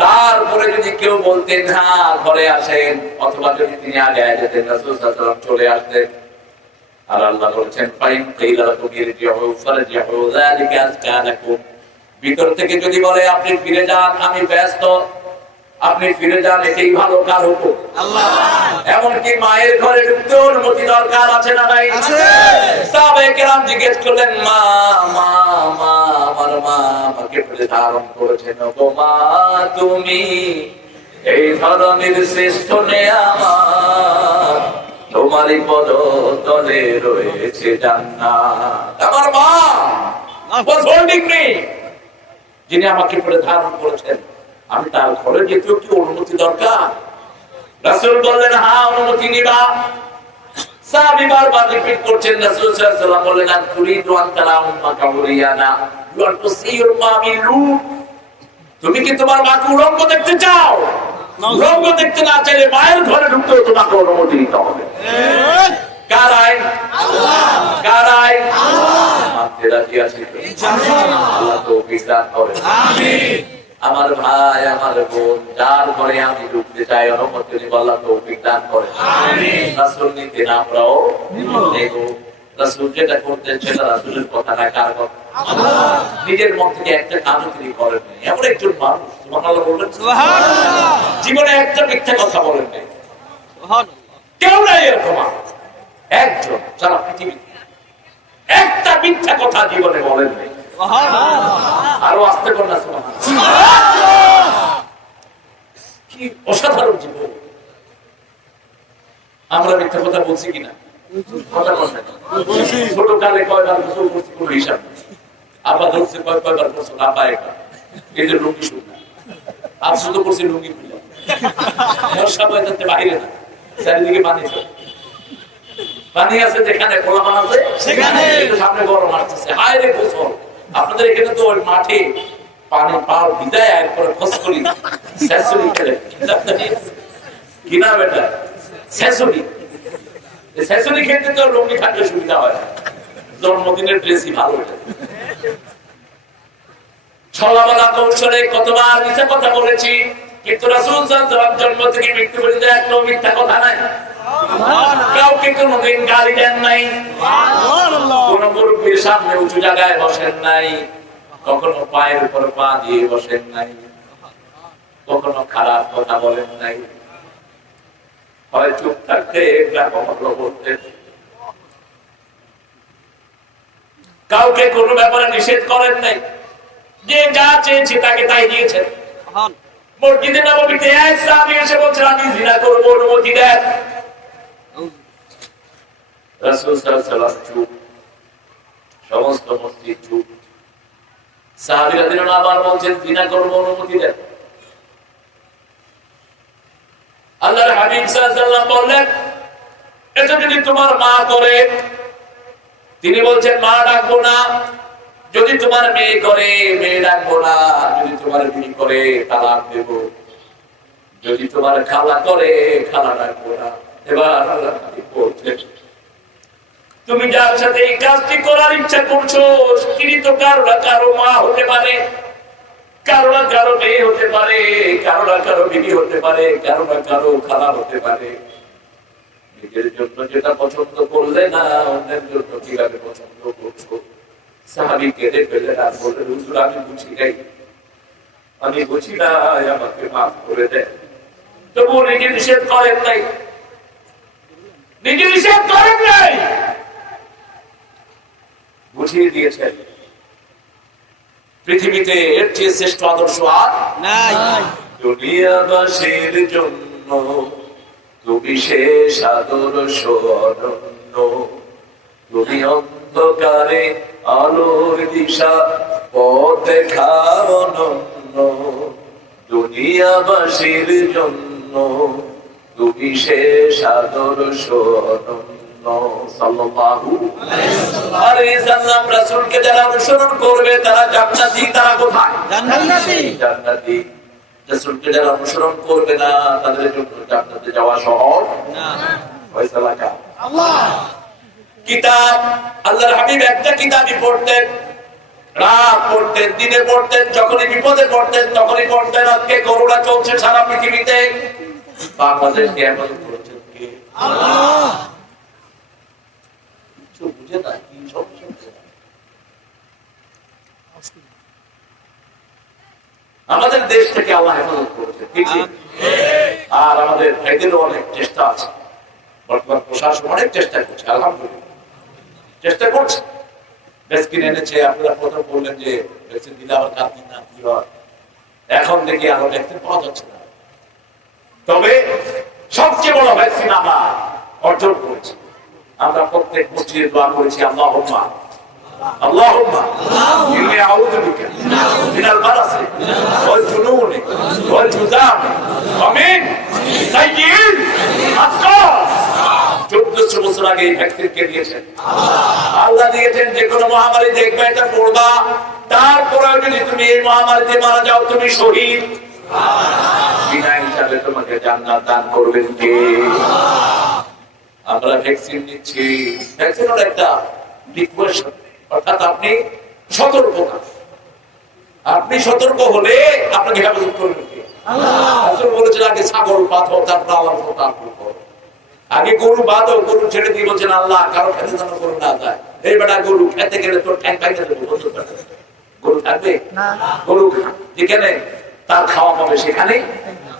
তারপরে যদি কেউ বলতেন হ্যাঁ ঘরে আসেন, অথবা যদি তিনি আগে যেতেন, রাসূল সাল্লাল্লাহু আলাইহি ওয়াসাল্লাম চলে আসতেন। আর আল্লাহ বলেছেন, ফাইন কিলা লাকুম ইরজিউ ফারজিউ যালিকা আজকা লাকুম। ভিতর থেকে যদি বলে আপনি ফিরে যান, আমি ব্যস্ত, আপনি ফিরে যান, এটাই ভালো। কার হুকুম? আল্লাহ। এমনকি মায়ের ঘরে ঢুকতে অনুমতি দরকার আছে না নাই? আছে। সাহাবায়ে কেরাম জিজ্ঞেস করলেন, মা মা মা, আমার মা আমাকে ধারণ করেছেন, গো মা তুমি এই ধরনের শ্রেষ্ঠ নেয়ামত, তোমারই পদতলে রয়েছে জান্নাত। আমার মা was holding me, যিনি আমাকে ধারণ করেছেন, আমি তার ঘরে যেতেও কি অনুমতি দরকার? রাসূল বললেন হ্যাঁ অনুমতি নিবা। সাহাবী বারবার রিপিট করছেন, রাসূল সাল্লাল্লাহু আলাইহি ওয়াসাল্লাম বললেন, তুরিদু আন তারা উম্মাকা উরিয়ানা, you are to see your mom in look. তুমি কি তোমার মাকে উলঙ্গ দেখতে চাও? উলঙ্গ দেখতে না চাইলে মায়ের ঘরে ঢুকতেও তোমাকে অনুমতি নিতে হবে। কার আইন? আল্লাহ। কার আইন? আল্লাহ। মানতে রাজি আছি তো? ইনশাআল্লাহ। আল্লাহ তৌফিক দান করেন। আমিন। আমার ভাই, আমার বোন, যার ঘরে আমি ঢুকতে চাই অনুমতি নিব, আল্লাহ তৌফিক দান করেন। আমিন। রাসূল নিতেন, আমরাও নেব। রাসূল যেটা করতেন সেটা রাসূলের কথা না, কার কথা? আল্লাহ। নিজের মন থেকে একটা কাজও তিনি করেন নাই। এমন একজন মানুষ, সুবহানাল্লাহ বলবেন? সুবহানাল্লাহ। জীবনে একটা মিথ্যা কথা বলেন নাই। সুবহানাল্লাহ। কেউ নাই এরকম একজন সারা পৃথিবীতে একটা মিথ্যা কথা জীবনে বলেন নাই। আরো আসতে কর না, কি অসাধারণ জীবন। আমরা মিথ্যা কথা বলছি কিনা? কথা বলছেন ছোট কালে কয়বার গোসল করছি কোনো হিসাব নেই। আবার ধরছে কয়বার গোসল, আপা একা এই যে লুঙ্গি শুকনা, আর শুধু করছি লুঙ্গি খুলে সবাই যাতে বাইরে না, চারিদিকে পানি পানি আছে, যেখানে খোলা মান আছে সেখানে সামনে গরম আসতেছে, হায় রে গোসল। আপনাদের এখানে তো ওই মাঠে পানি পাও ভিজায় এরপরে খোঁজ করি শেষুরি খেলে কিনা বেটা, শেষুরি শেষুরি খেতে তো লুঙ্গি থাকলে সুবিধা হয়, জন্মদিনের ড্রেসই ভালো। ছলাবলা কৌশলে কতবার মিথ্যা কথা বলেছি, কিন্তু রাসূল সাল্লাল্লাহু আলাইহি ওয়াসাল্লাম জন্ম থেকে মৃত্যু পর্যন্ত একটাও মিথ্যা কথা নাই। কাউকে কোনোদিন গালি দেন নাই, কোন মুরব্বীর সামনে উঁচু জায়গায় বসেন নাই, কখনো পায়ের উপর পা দিয়ে বসেন নাই, কখনো খারাপ কথা বলেন নাই, হয় চুপ থাকতে বলতেন। কাউকে কোনো ব্যাপারে নিষেধ করেন নাই, যে যা চেয়েছে তাকে তাই দিয়েছেন। মসজিদে নববীতে এক সাহাবী এসে বলছেন আমি জিনা করব, অনুমতি দেন। রাসূল সাল্লাল্লাহু আলাইহি ওয়াসাল্লাম চুপ, সমস্ত মসজিদ চুপ। সাহাবীরা দিলেন আবার বলছেন জিনা করব, অনুমতি দেন। আল্লাহর হাবিব সাল্লাল্লাহু আলাইহি ওয়াসাল্লাম বললেন এটা যদি তোমার মা করে, তিনি বলছেন মা ডাকবো না। যদি তোমার মেয়ে করে, মেয়ে ডাকবো না। যদি তোমার বিয়ে করে, তালাক দেব। যদি তোমার খালা করে, খালা ডাকবো না। এবার আল্লাহ হাবিব বলছেন তুমি যার সাথে এই কাজটি করার ইচ্ছা করছো তিনি তো কারো না কারো মা হতে পারে, কারো না কারো মেয়ে হতে পারে, কারো না কারো বিবি হতে পারে, কারো না কারো খালা হতে পারে। নিজের জন্য যেটা পছন্দ করলে না, অন্যের জন্য কিভাবে পছন্দ করছো? সাহাবী কেঁদে ফেললেন আর বললেন হুজুর আমি বুঝি নাই, আমি বুঝি না, আমাকে মাফ করে দেন। তবুও নিজে নিষেধ করেন নাই, নিজে নিষেধ করেন নাই, বুঝিয়ে দিয়েছেন। পৃথিবীতে এর চেয়ে শ্রেষ্ঠ আদর্শ আর নাই। দুনিয়াবাসীর জন্য তুমি শেষ আদর্শ অনন্য, তুমি অন্ধকারে আলোর দিশা পথ দেখাও অনন্য। দুনিয়াবাসীর জন্য তুমি শেষ আদর্শ অনন্য। সাল্লাল্লাহু আলাইহি ওয়াসাল্লাম রাসূলকে যারা অনুসরণ করবে তারা জান্নাতি। তারা কোথায়? জান্নাতি। জান্নাতি। রাসূলকে যারা অনুসরণ করবে না তাদের জন্য জান্নাতে যাওয়া সহজ না। ফয়সালা কার? আল্লাহ। কিতাব আল্লাহর হাবিব একটা কিতাবই পড়তেন, রাত পড়তেন, দিনে পড়তেন, যখনই বিপদে পড়তেন তখনই পড়তেন। আজকে করোনা চলছে সারা পৃথিবীতে, বাংলাদেশকে এমন করেছেন কে? আল্লাহ। কিছু বুঝে না, কি সমস্যা? আমাদের দেশ থেকে আল্লাহ হেফাজত করেছে, ঠিক আছে? আর আমাদের ভাইদেরও অনেক চেষ্টা আছে, বর্তমান প্রশাসন অনেক চেষ্টা করছে, আলহামদুলিল্লাহ চেষ্টা করছে। ভ্যাকসিন এনেছে, আপনারা প্রথম বললেন যে ভ্যাকসিন দিলে আবার কাঁদি না কি হয়, এখন দেখি আরো ভ্যাকসিন পাওয়া যাচ্ছে না। তবে সবচেয়ে বড় ভ্যাকসিন আমরা অর্জন করেছি। আমরা প্রত্যেক মসজিদে দোয়া করেছি আল্লাহুম্মা আল্লাহুম্মা ইন্নী আউযু বিকা মিনাল বারাসি ওয়াল জুনুনি ওয়াল জুযামি ওয়া মিন সাইয়্যিল আসকার। 1400 বছর আগে এই ভ্যাকসিন কে দিয়েছেন? আল্লাহ দিয়েছেন। যে কোনো মহামারী দেখবে এটা পড়বা, তারপরে যদি তুমি এই মহামারীতে মারা যাও তুমি শহীদ। বিনা হিসাবে তোমাকে জান্নাত দান করবেন কে? আমরা ভ্যাকসিন নিচ্ছি। ভ্যাকসিন হলো একটা প্রিকশন, অর্থাৎ আপনি সতর্ক। আপনি সতর্ক হলে আপনাকে হেফাজত করবেন কে? আল্লাহ। রাসূল বলেছেন আগে ছাগল বাঁধো, তারপর আল্লাহর উপর তাওয়াক্কুল করো। আগে গরু বাঁধো, গরু ছেড়ে দিয়ে বলছেন আল্লাহ কারো খেতে যেন গরু না যায়। এই বেটা গরু খেতে গেলে তোর ঠ্যাং ভাঙে দেবো, গরু থাকবে না। গরু যেখানে তার খাওয়া পাবে সেখানে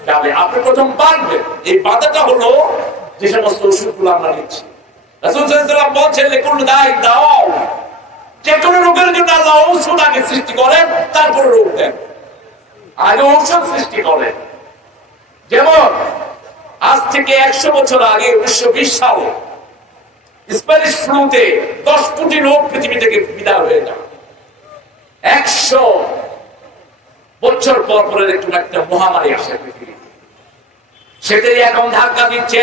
যাবে। আপনি প্রথম বাঁধবেন। এই বাধাটা হলো যে সমস্ত ওষুধগুলো আমরা নিচ্ছি। রাসূল সাল্লাল্লাহু আলাইহি ওয়াসাল্লাম বলছেন লিকুল্লি দাইন দাওয়া, যে কোনো রোগের জন্য আল্লাহ ঔষধ আগে সৃষ্টি করেন, তারপরে রোগ দেন। আগে ঔষধ সৃষ্টি করেন। যেমন আজ থেকে 100 বছর আগে 1920 সালে স্প্যানিশ ফ্লুতে 10 কোটি লোক পৃথিবী থেকে বিদায় হয়ে যায়। 100 বছর পর পরে একটু একটা মহামারী আসে পৃথিবীতে। সেটাই এখন ধাক্কা দিচ্ছে।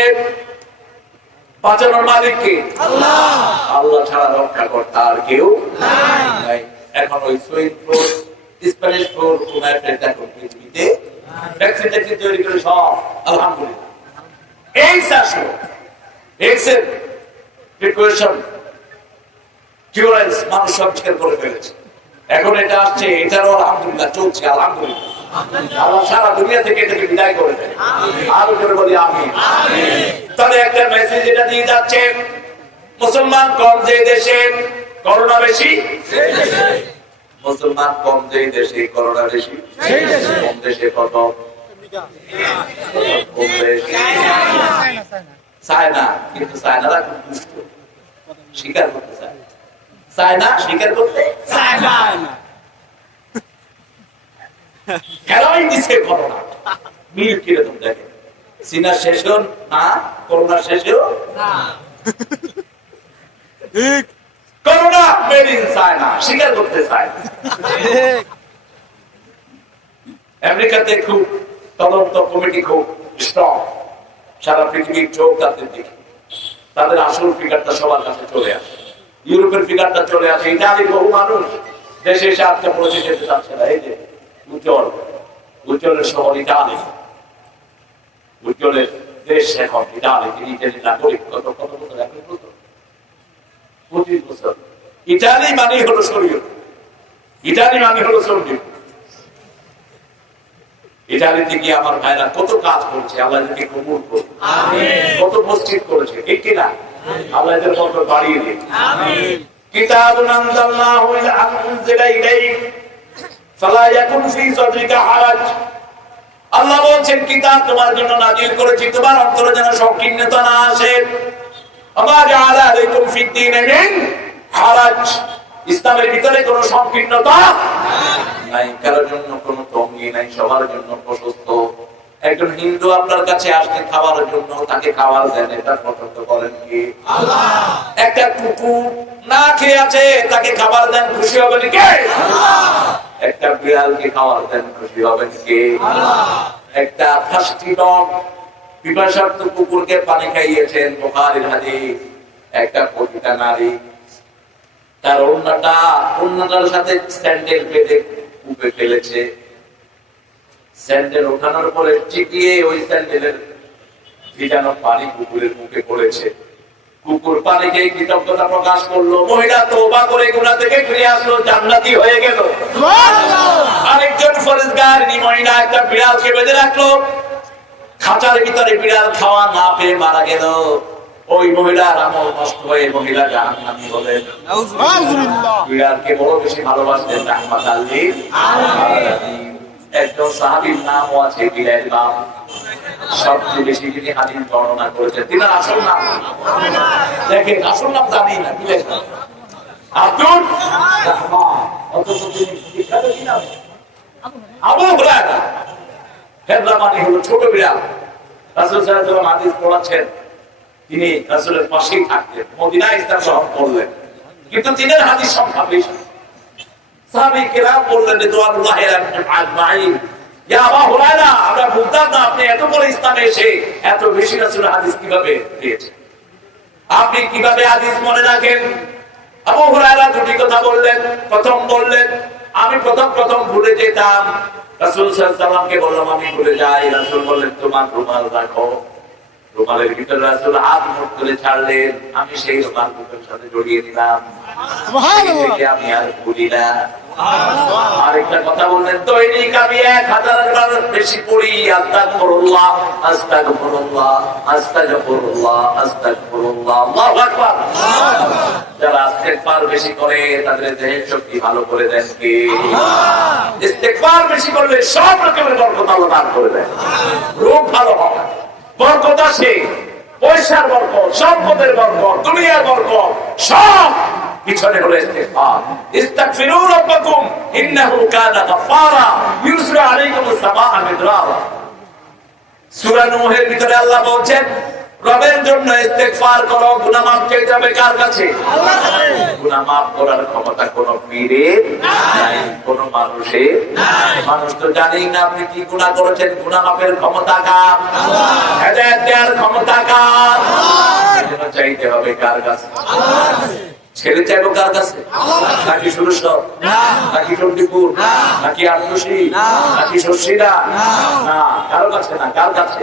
বাঁচানোর মালিক কে? আল্লাহ। আল্লাহ ছাড়া রক্ষা করতে আর কেউ নাই। এখন ওই সুইন ফ্লু, স্প্যানিশ ফ্লু, কোন একটা পৃথিবীতে ভ্যাকসিন তৈরি করে সব আলহামদুলিল্লাহ। এইডস আসলো, এইডসের প্রিকশন কিউরেন্স মানুষ সব ছেড়ে করে ফেলেছে। এখন এটা আসছে, এটারও আলহামদুলিল্লাহ চলছে, আলহামদুলিল্লাহ। আল্লাহ সারা দুনিয়া থেকে এটাকে বিদায় করে দেয়। আরো করে বলি আমিন। তাহলে একটা মেসেজ এটা দিয়ে যাচ্ছেন, মুসলমান কম যে দেশে করোনা বেশি, মুসলমান কম যে দেশে করোনা বেশি, কম দেশে কত চায় না, কিন্তু চায়নারা খুব দুষ্ট, স্বীকার করতে চায়, চায় না স্বীকার করতে চায় না। হেরোইন দিচ্ছে করোনা, মিল কিরকম দেখে, চীনা শেষও না করোনা শেষও না, করোনা মেড ইন চায়না, স্বীকার করতে চায়। আমেরিকাতে খুব তদন্ত কমিটি খুব স্ট্রং, সারা পৃথিবীর চোখ তাদের দিকে, তাদের আসল ফিগারটা সবার কাছে চলে আসে, ইউরোপের ফিগারটা চলে আসে। ইতালির বহু মানুষ দেশে এসে আজকে পৌঁছে যেতে চাচ্ছে না। এই যে উজ্জ্বল, উজ্জ্বলের শহর ইতালি, উজ্জ্বলের দেশ এখন ইতালি, তিনি ইতালি নাগরিক, কত কত বছর, 25 বছর। ইতালি মানে হলো শরীয়ত, ইতালি মানে হলো শরীয়ত। ইতালিতে গিয়ে আমার ভাইরা কত কাজ করছে, আল্লাহ এদেরকে কবুল করুন, কত মসজিদ করেছে, ঠিক কিনা? আল্লাহ এদের কত বাড়িয়ে দিন। কিতাবুন আনজালনাহু আনজিলা ইলাইক ফালা ইয়াকুন ফি সাদরিকা হারাজ। আল্লাহ বলেন কিতাব তোমার জন্য নাযিল করেছি, তোমার অন্তরে যেন সংকীর্ণতা না আসে। আমা জাআলা আলাইকুম ফিদ দীন মিন হারাজ, ইসলামের ভিতরে কোনো সংকীর্ণতা নাই, কারোর জন্য কোনো তঙ্গি নাই, সবার জন্য প্রশস্ত। একজন হিন্দু আপনার কাছে আসলে খাওয়ার জন্য তাকে খাবার দেন, এটা পছন্দ করেন কি আল্লাহ? একটা কুকুর না খেয়ে আছে, তাকে খাবার দেন, খুশি হবেন কে আল্লাহ? একটা বিড়ালকে খাবার দেন, খুশি হবেন কে আল্লাহ? একটা ফাস্টি ডগ, পিপাসার্ত কুকুরকে পানি খাইয়েছেন, বুখারীর হাদিস। একটা পতিতা নারী তার ওড়নাটার সাথে স্যান্ডেল বেঁধে কূপে ফেলেছে, স্যান্ডেল ওঠানোর পরে চিটিয়ে ওই স্যান্ডেলের ভিজানো পানি কুকুরের মুখে পড়েছে। কুকুর পানি খেয়ে কৃতজ্ঞতা প্রকাশ করলো, মহিলা তওবা করে গুনাহ থেকে ফিরে আসলো, জান্নাতি হয়ে গেল। আরেকজন ফরেজগারিনী মহিলা একটা বিড়ালকে বেঁধে রাখলো, খাঁচার ভিতরে বিড়াল খাওয়া না পেয়ে মারা গেল। ওই মহিলার আমল নষ্ট হয়ে মহিলা জাহান্নামী হলেন। বিড়ালকে বড় বেশি ভালোবাসতেন রাহমাতাল লিল আলামিন। একজন সাহাবীর নামও আছে বিলাল নাম, সবচেয়ে বেশি যিনি হাদিস বর্ণনা করেছেন, তিনি আসল নাম দেখেন, আসল নাম জানি না, বিলাল আব্দুর রহমান, অথচ তিনি বিখ্যাত কি নাম? আবু হুরায়রা। হেবলা মানে হলো ছোট বিড়াল। রাসূল সাল্লাল্লাহু আলাইহি ওয়াসাল্লাম হাদিস পড়াচ্ছেন, তিনি রাসূলের পাশেই থাকতেন, মদিনায় ইসলাম গ্রহণ করলেন, কিন্তু তিনের হাদিস সংখ্যা বেশি। সাহাবী কিরাম বললেন রিদওয়ানুল্লাহি আলাইহিম আজমাইন, ইয়া আবু হুরায়রা, আমরা বুঝতাম না আপনি এত বড় ইসলামে এসে এত বেশি রাসূলের হাদিস কিভাবে পেয়েছেন, আপনি কিভাবে হাদিস মনে রাখেন? আবু হুরায়রা দুটি কথা বললেন। প্রথম বললেন, আমি প্রথম ভুলে যেতাম, রাসূল সাল্লাল্লাহু আলাইহি ওয়াসাল্লামকে বললাম আমি ভুলে যাই। রাসূল বললেন তোমার রুমাল রাখো। রুমালের ভিতরে রাসূল হাত মুখ তুলে ছাড়লেন, আমি সেই রুমাল বুকের সাথে জড়িয়ে নিলাম, আমি আর ভুলি না। আরেকটা কথা বললেন, দৈনিক আমি 1000 বার বেশি পড়ি আস্তাগফিরুল্লাহ আস্তাগফিরুল্লাহ আস্তাগফিরুল্লাহ আস্তাগফিরুল্লাহ, আল্লাহু আকবার। যারা ইস্তেগফার বেশি করে তাদের দেহের শক্তি ভালো করে দেন কে আল্লাহ। ইস্তেগফার বেশি করলে সব রকমের বরকত আল্লাহ দান করে দেন, রোগ ভালো হয়, বরকত আসে, পয়সার বরকত, সম্পদের বরকত, দুনিয়ার বরকত, সব পিছনে হলো ইস্তেগফার। ইস্তাগফিরু রাব্বাকুম ইন্নাহু কানা গাফফারা ইউরসিলু আলাইকুমুস সামাআ মিদরারা। সূরা নূহের ভিতরে আল্লাহ বলেন, রবের জন্য ইস্তেগফার করো, গুনাহ মাফ চাইতে হবে কার কাছে? আল্লাহর কাছে। গুনাহ মাফ করার ক্ষমতা কোন পীরের নাই, কোন মানুষের নাই। মানুষ তো জানেই না আপনি কি গুনাহ করেছেন, গুনাহ মাফের ক্ষমতা কার? আল্লাহ। হেদায়েত দেওয়ার ক্ষমতা কার? আল্লাহ। এজন্য চাইতে হবে কার কাছে? আল্লাহর কাছে। ছেলে চাইবো কার কাছে? নাকি সুরেশ্বর, নাকি চণ্ডীপুর, নাকি আটশী, নাকি শশীরা? না, কারো কাছে না, কার কাছে?